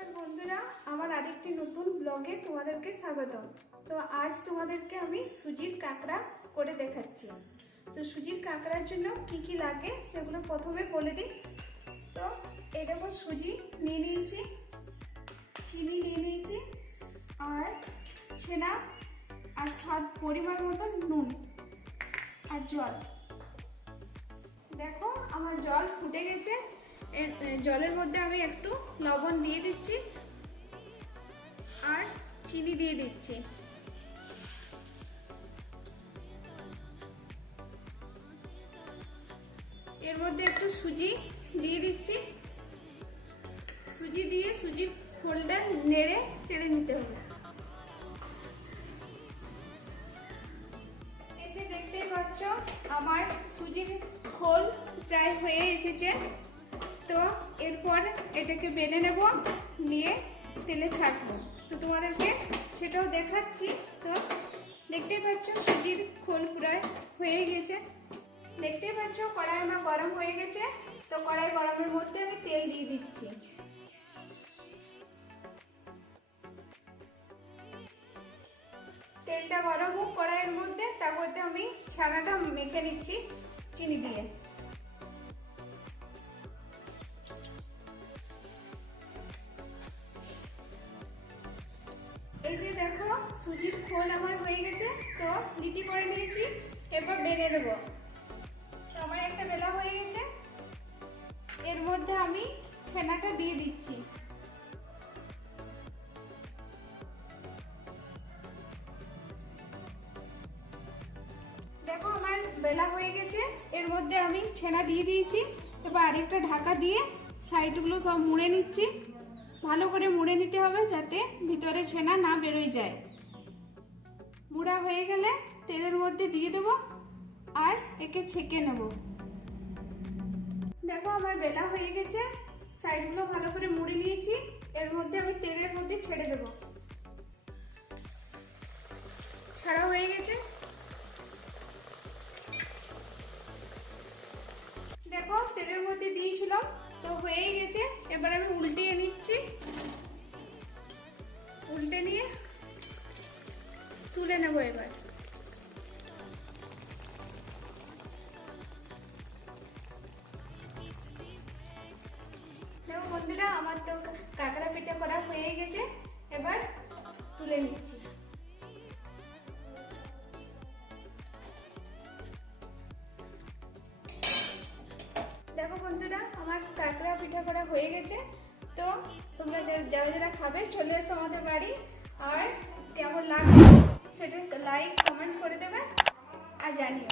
নমস্কার বন্ধুরা, আমার আরেকটি নতুন ব্লগে তোমাদেরকে স্বাগতম। তো আজ তোমাদেরকে আমি সুজির কাঁকড়া করে দেখাচ্ছি। তো সুজির কাঁকড়ার জন্য কি কি লাগে সেগুলো প্রথমে বলে দিই। তো এই দেখো, সুজি নিয়ে নিয়েছি, চিনি নিয়ে নিয়েছি, আর ছেনা, আর স্বাদ পরিমাণ মতো নুন আর জল। দেখো আমার জল ফুটে গেছে। জলের মধ্যে আমি একটু লবণ দিয়ে দিচ্ছি আর চিনি দিয়ে দিচ্ছি। এর মধ্যে একটু সুজি দিয়ে দিচ্ছি। সুজি দিয়ে সুজির খোলটা নেড়ে চেড়ে নিতে হবে। এই যে দেখতেই পাচ্ছ আমার সুজির খোল প্রায় হয়ে এসেছে। তো এরপর এটাকে বেলে নেব, নিয়ে তেলে ছাড়বো। তো তোমাদেরকে সেটাও দেখাচ্ছি। তো দেখতেই পাচ্ছ সুজির খোল প্রায় হয়ে গেছে। দেখতেই পাচ্ছ কড়াই আমার গরম হয়ে গেছে। তো কড়াই গরমের মধ্যে আমি তেল দিয়ে দিচ্ছি। তেলটা গরম হোক কড়াইয়ের মধ্যে, তার মধ্যে আমি ছানাটা মেখে নিচ্ছি চিনি দিয়ে। এই যে দেখো সুজির খোল আমার হয়ে গেছে। তো লিটি করে নিয়েছি, এরপর বেলে দেবো। তো আমার একটা বেলা হয়ে গেছে। এর মধ্যে আমি ছানাটা দিয়ে দিচ্ছি। দেখো আমার বেলা হয়ে গেছে। এর মধ্যে আমি ছানা দিয়ে দিয়েছি। এবার আরেকটা ঢাকা দিয়ে সাইডগুলো সব মুড়ে নিচ্ছি। ভালো করে মুড়ে নিতে হবে যাতে ভিতরে ছানা না বেরোয় যায়। মুড়া হয়ে গেলে তেলের মধ্যে দিয়ে দেবো আর একে ছেঁকে নেব। দেখো আমার বেলা হয়ে গেছে, সাইডগুলো ভালো করে মুড়ে নিয়েছি। এর মধ্যে আমি তেলের মধ্যে ছেড়ে দেব। ছাড়া হয়ে গেছে। দেখো তেলের মধ্যে দিয়েছিলাম, তো হয়েই গেছে। এবার আমি উল্টিয়ে নিচ্ছি। উল্টে নিয়ে তুলে নেব। এবার দেখো বন্ধুরা, আমার তো কাঁকড়া পিঠা করা হয়ে গেছে। এবার তুলে নিচ্ছি। দেখো বন্ধুরা, আমার কাঁকড়া পিঠা করা হয়ে গেছে। তো তোমরা যারা যারা খাবে চলে এসো আমাদের বাড়ি। আর কেমন লাগবে সেটা লাইক কমেন্ট করে দেবে আর জানিও।